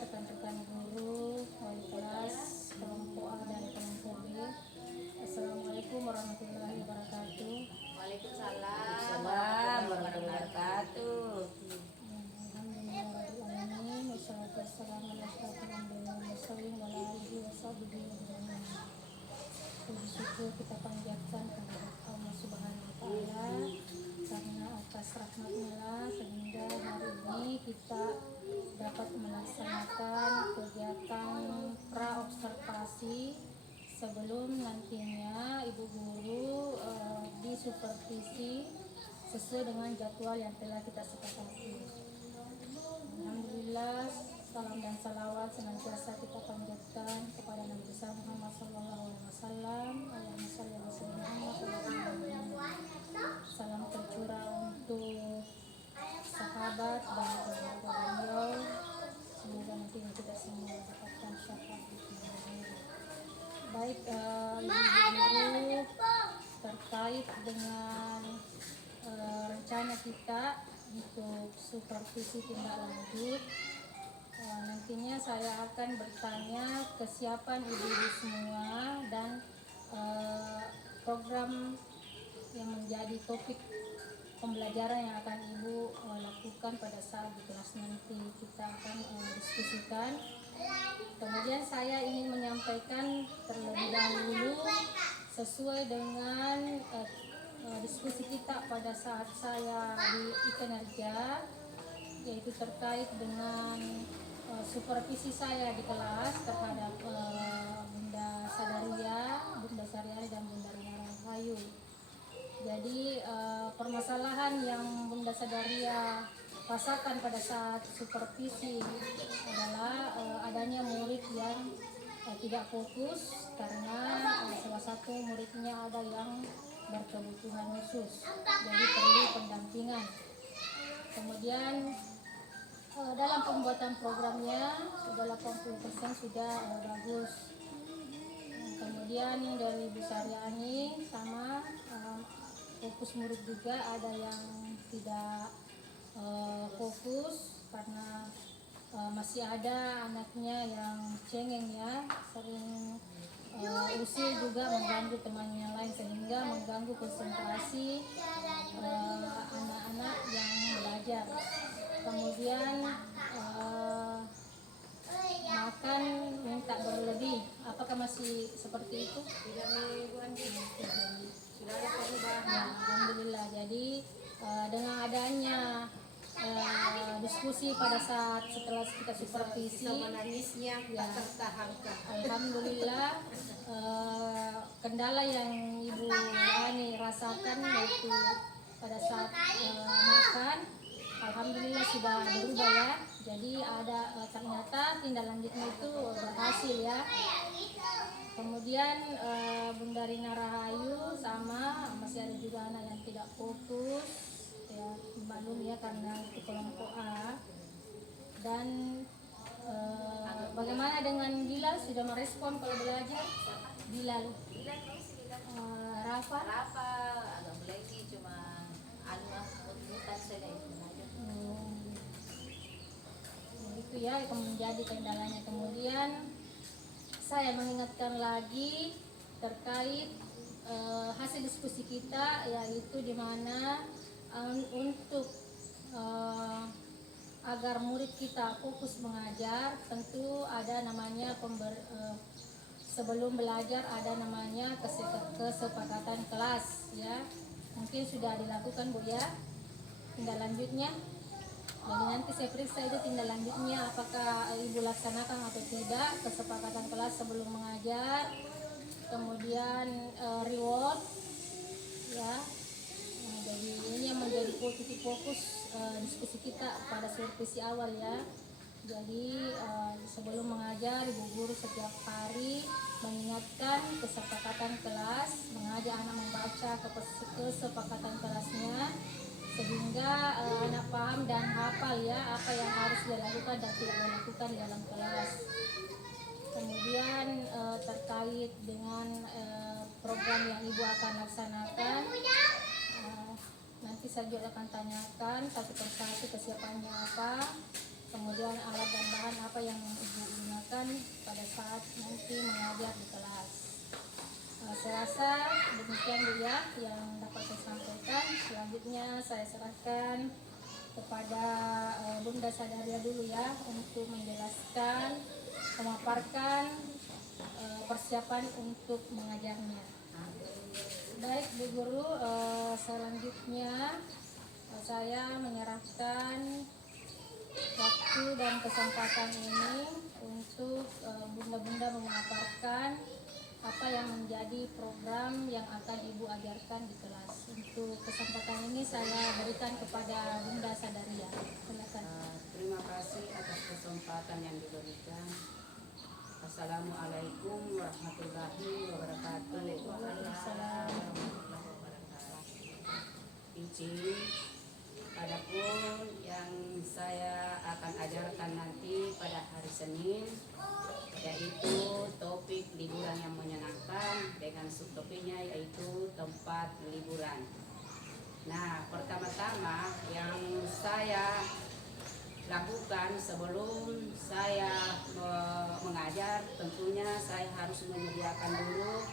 rekan-rekan guru, wali kelas, kelompok A dan kelompok B. Assalamualaikum warahmatullahi wabarakatuh. Waalaikumsalam warahmatullahi wabarakatuh. Alhamdulillahirrahmanirrahim. Wassalatu wassalamu ala asyrofil anbiya'i wal mursalin wa ala alihi wa sahbihi ajma'in. Puji syukur kita panjatkan kepada Allah Subhanahu wa taala karena atas rahmatnya lah sehingga hari ini kita dapat melaksanakan kegiatan praobservasi sebelum nantinya ibu guru disupervisi sesuai dengan jadwal yang telah kita sepakati. Alhamdulillah, salam dan salawat senantiasa kita panjatkan kepada Nabi besar Muhammad SAW. Allahumma shalli ala sayyidina Muhammad. Salam tercurah untuk sahabat dan keluarga beliau. Semoga nanti kita semua dapatkan syafaat. Baik, ibu terkait dengan rencana kita untuk supervisi tindak lanjut. Nantinya saya akan bertanya kesiapan ibu-ibu semua dan program yang menjadi topik pembelajaran yang akan ibu lakukan pada saat di kelas nanti kita akan diskusikan. Kemudian saya ingin menyampaikan terlebih dahulu sesuai dengan diskusi kita pada saat saya di Ikenerja, yaitu terkait dengan supervisi saya di kelas terhadap Bunda Sariari dan Bunda Rina Rahayu. Jadi permasalahan yang Bunda Sadaria rasakan pada saat supervisi adalah adanya murid yang tidak fokus karena salah satu muridnya ada yang berkebutuhan khusus, jadi perlu pendampingan. Kemudian dalam pembuatan programnya sudah 80% sudah bagus. Kemudian dari Bu Saryani sama fokus murid juga ada yang tidak fokus karena masih ada anaknya yang cengeng ya, sering usil juga mengganggu temannya lain sehingga mengganggu konsentrasi anak-anak yang belajar. Kemudian makan minta berlebih, apakah masih seperti itu? Tidak Bu Andi, sudah ada perubahan. Alhamdulillah. Jadi dengan adanya diskusi pada saat setelah kita supervisi, bisa menangisnya tak tertahankan. Alhamdulillah, kendala yang Ibu Ani rasakan yaitu pada saat makan, alhamdulillah sudah berubah ya. Jadi ada ternyata tindak lanjutnya itu berhasil ya. Kemudian Bunda Rina Rahayu sama masih ada juga anak yang tidak fokus ya, maklum ya karena itu kelompok A. Dan bagaimana dengan Bilal, sudah merespon kalau belajar? Bilal Rafa agak belagi cuma mutan saja itu. Itu ya yang menjadi kendalanya. Kemudian saya mengingatkan lagi terkait hasil diskusi kita, yaitu di mana untuk agar murid kita fokus mengajar tentu ada namanya sebelum belajar ada namanya kesepakatan kelas ya. Mungkin sudah dilakukan Bu ya tindak lanjutnya. Jadi nanti saya periksa itu tindak lanjutnya apakah Ibu laksanakan atau tidak kesepakatan kelas sebelum mengajar. Kemudian reward ya. Jadi ini yang menjadi titik fokus diskusi kita pada supervisi awal ya. Jadi sebelum mengajar ibu guru setiap hari mengingatkan kesepakatan kelas, mengajak anak membaca kesepakatan kelasnya sehingga anak paham dan hafal ya apa yang harus dilakukan dan tidak dilakukan di dalam kelas. Kemudian terkait dengan program yang ibu akan laksanakan, nanti saya juga akan tanyakan satu persatu kesiapannya apa, kemudian alat dan bahan apa yang saat nanti mengajar di kelas. Saya rasa demikian dulu ya yang dapat saya sampaikan. Selanjutnya saya serahkan kepada Bunda Sadaria dulu ya untuk menjelaskan, memaparkan persiapan untuk mengajarnya. Baik Bu Guru, selanjutnya saya menyerahkan waktu dan kesempatan ini untuk bunda-bunda memaparkan apa yang menjadi program yang akan Ibu ajarkan di kelas. Untuk kesempatan ini saya berikan kepada Bunda Sadaria. Silakan. Terima kasih atas kesempatan yang diberikan. Assalamualaikum warahmatullahi wabarakatuh. Waalaikumsalam. Izin, adapun yang saya akan ajarkan nanti pada hari Senin, yaitu topik liburan yang menyenangkan dengan subtopiknya yaitu tempat liburan. Nah, pertama-tama yang saya lakukan sebelum saya mengajar, tentunya saya harus menyediakan dulu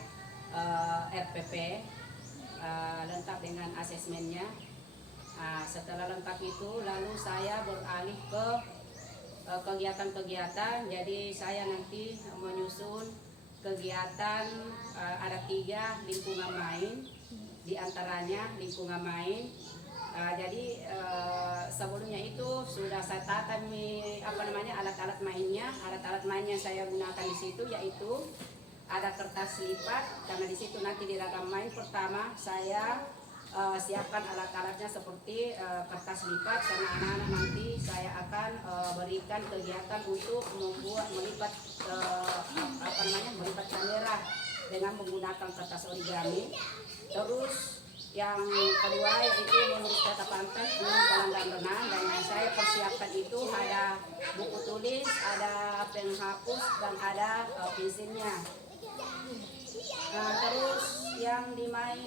RPP lengkap dengan asesmennya. Setelah lengkap itu, lalu saya beralih ke kegiatan-kegiatan. Jadi saya nanti menyusun kegiatan, ada 3 lingkungan main, diantaranya lingkungan main. Jadi sebelumnya itu sudah saya tata alat-alat mainnya. Alat-alat mainnya saya gunakan di situ yaitu ada kertas lipat, karena di situ nanti di ragam main pertama saya siapkan alat-alatnya seperti kertas lipat, karena anak-anak nanti saya akan berikan kegiatan untuk melipat melipat kamera dengan menggunakan kertas origami. Terus yang kedua yaitu menulis kata pantai, kolam dan renang, dan yang saya persiapkan itu ada buku tulis, ada penghapus, dan ada pensilnya. Terus yang di main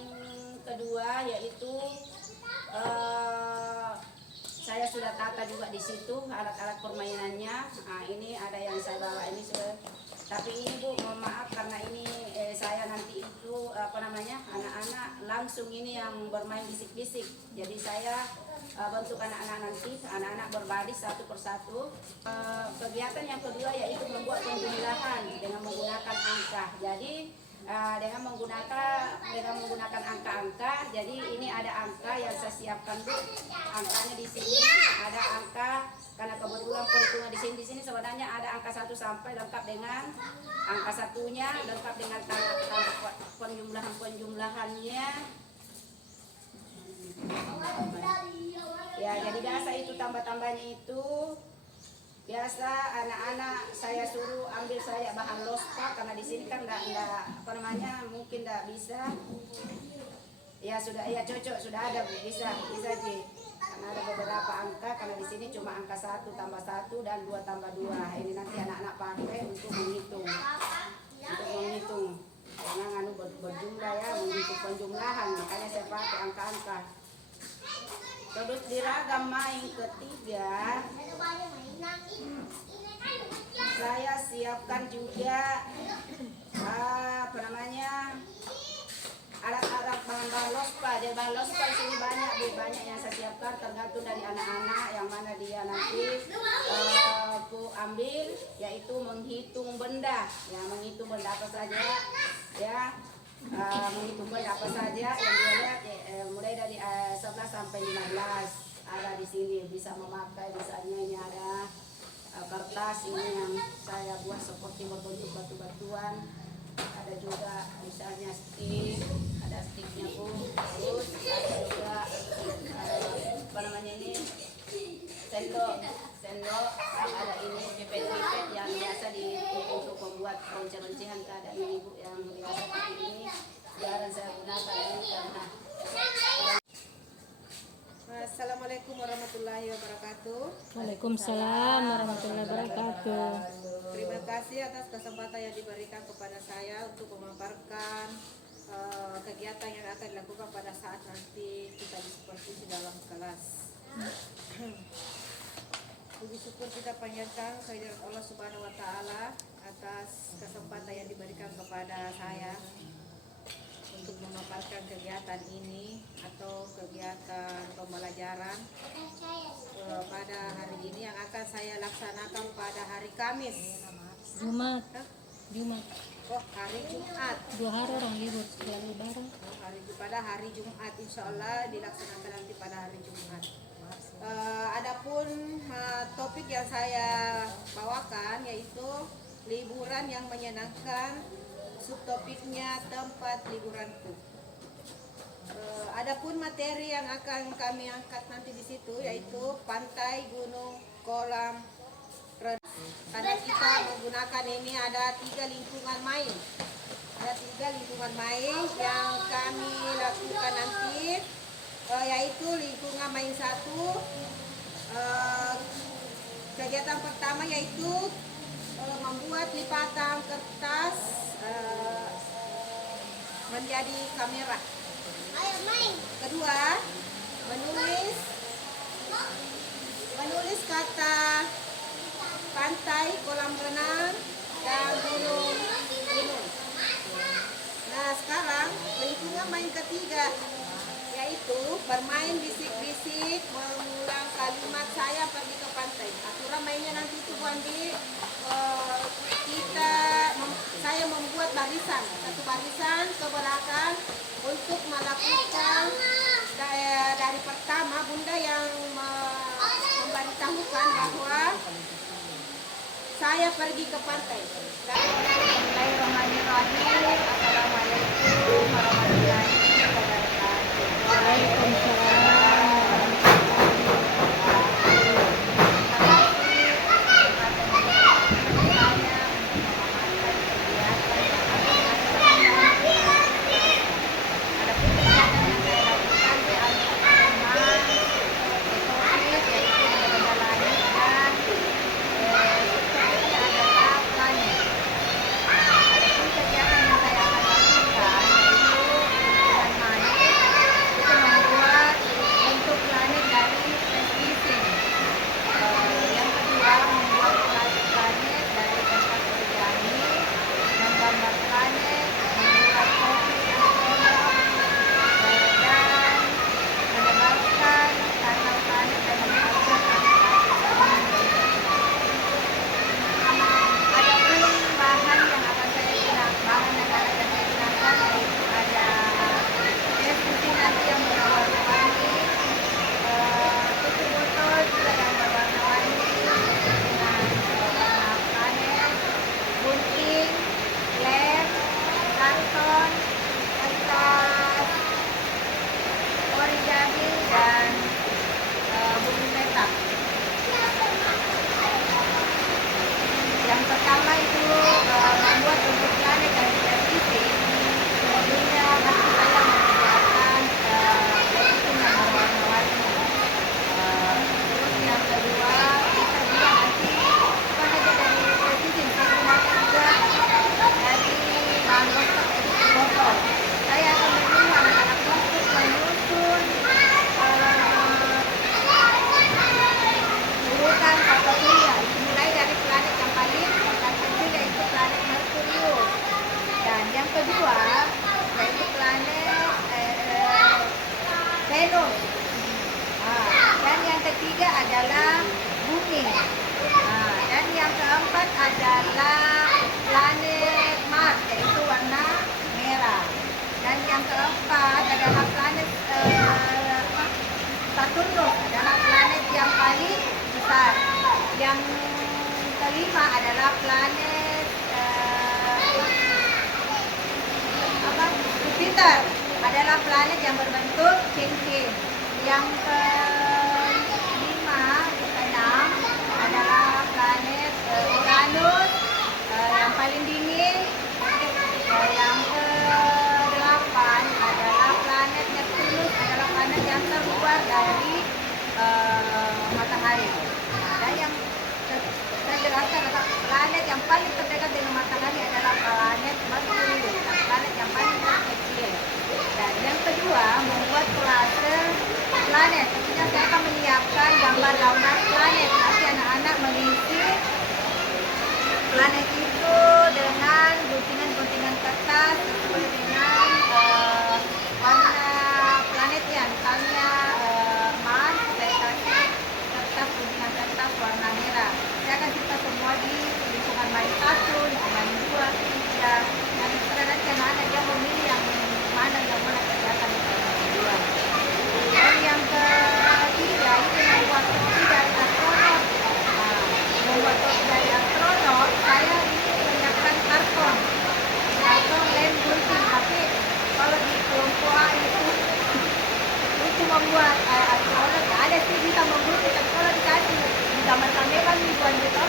kedua yaitu saya sudah tata juga di situ alat-alat permainannya. Ini ada yang saya bawa ini sudah. Tapi ini Bu, mohon maaf karena ini saya nanti itu anak-anak langsung ini yang bermain bisik-bisik. Jadi saya bentuk anak-anak nanti, anak-anak berbaris satu persatu. Kegiatan yang kedua yaitu membuat penjumlahan dengan menggunakan angka. Jadi dengan menggunakan angka-angka. Jadi ini ada angka yang saya siapkan Bu. Angkanya di sini ada angka, karena kebetulan perhitungan di sini sebenarnya ada angka 1 sampai lengkap dengan angka satunya, lengkap dengan tanda penjumlahannya. Ya, jadi biasa itu tambah-tambahnya itu biasa anak-anak saya suruh ambil saya bahan lospa, karena di sini kan mungkin enggak bisa. Ya sudah, ya cocok, sudah ada Bu, bisa Ji. Karena ada beberapa angka, karena di sini cuma angka 1 tambah 1 dan 2 tambah 2. Ini nanti anak-anak pakai untuk menghitung. Karena berjumlah ya, menghitung penjumlahan, makanya saya pakai angka-angka. Terus di ragam main ketiga, saya siapkan juga alat-alat bahan-bahan lospa. Jadi bahan lospa di sini banyak Bu, banyak yang saya siapkan tergantung dari anak-anak yang mana dia nanti aku ambil, yaitu menghitung benda. Ya, menghitung benda apa saja ya. Menghitung benda apa saja yang dia lihat mulai dari 11 sampai 15 ada di sini, bisa memakai. Misalnya ini ada kertas ini yang saya buat seperti berbentuk batu-batuan. Ada juga misalnya stick, ada sticknya Bu. Terus ada juga ini sendok, ada ini pipet-pipet yang biasa untuk membuat ronce-roncehan. Ada ini Bu yang biasa seperti ini, jarang saya gunakan ini karena. Assalamualaikum warahmatullahi wabarakatuh. Waalaikumsalam warahmatullahi wabarakatuh. Terima kasih atas kesempatan yang diberikan kepada saya untuk memaparkan kegiatan yang akan dilakukan pada saat nanti kita diskusi di dalam kelas. Puji syukur kita panjatkan kehadirat Allah Subhanahu wa taala atas kesempatan yang diberikan kepada saya untuk memaparkan kegiatan ini atau kegiatan pembelajaran pada hari ini yang akan saya laksanakan pada hari Kamis. Jumat. Hah? Jumat. Oh, hari Jumat. 2 hari orang libur setelah lebaran. Pada hari Jumat, insya Allah dilaksanakan nanti pada hari Jumat. Adapun topik yang saya bawakan yaitu liburan yang menyenangkan, subtopiknya tempat liburanku. Adapun materi yang akan kami angkat nanti di situ yaitu pantai, gunung, kolam, karena kita menggunakan ini ada 3 lingkungan main. Ada 3 lingkungan main yang kami lakukan nanti, yaitu lingkungan main 1. Kegiatan pertama yaitu membuat lipatan kertas menjadi kamera. Kedua, menulis kata pantai, kolam renang, dan gunung. Nah, sekarang lingkungan main ketiga yaitu bermain bisik-bisik, mengulang kalimat saya pergi ke pantai. Aturan mainnya nanti itu Bu Andi, saya membuat barisan, satu barisan ke belakang untuk melakukan dari pertama Bunda yang memberitahukan bahwa saya pergi ke pantai. Bismillahirrahmanirrahim. Assalamualaikum warahmatullahi wabarakatuh. Yang pertama itu membuat bentuk planet dari televisi. Kemudian nanti saya membuatkan televisi yang berwarna-warni. Terus yang kedua kita juga nanti bukan hanya dari televisi, saya gunakan juga dari bahan pokok yaitu botol. Saya akan menyuruh anak-anak untuk menyusun urutan kategori, mulai dari planet yang paling kecil yaitu planet Merkurius, dan yang kedua yaitu planet Venus, dan yang ketiga adalah Bumi, dan yang keempat adalah planet Mars yaitu warna merah, dan yang keempat adalah planet Saturnus, adalah planet yang paling besar. Yang kelima adalah planet Jupiter, adalah planet yang berbentuk cincin. Yang keenam adalah planet Uranus, yang paling dingin. Yang kedelapan adalah planet Neptunus, adalah planet yang terluar dari matahari. Dan yang saya jelaskan adalah planet yang paling terdekat dengan matahari adalah planet Merkurius, planet yang paling kecil. Dan yang kedua, membuat klaster planet. Tentunya saya akan menyiapkan gambar-gambar planet. Nanti anak-anak planet itu dengan guntingan-guntingan kertas sesuai dengan warna planet ya. Misalnya Mars, saya kasih kertas guntingan kertas warna merah. Saya akan simpan semua di lingkungan main 1, lingkungan 2, 3. Dan terhadap anak dia memilih yang mana yang mana kerjakan di lingkungan 2. Dan yang ketiga itu membuat topi dari astronot. Nah, membuat topi dari astronot, saya ini menyiapkan karton lem gunting. Tapi kalau di kelompok A itu membuat astronot, ada sih bisa menggunting. Tapi kalau dikasih di zaman kami kan ribuan gitu,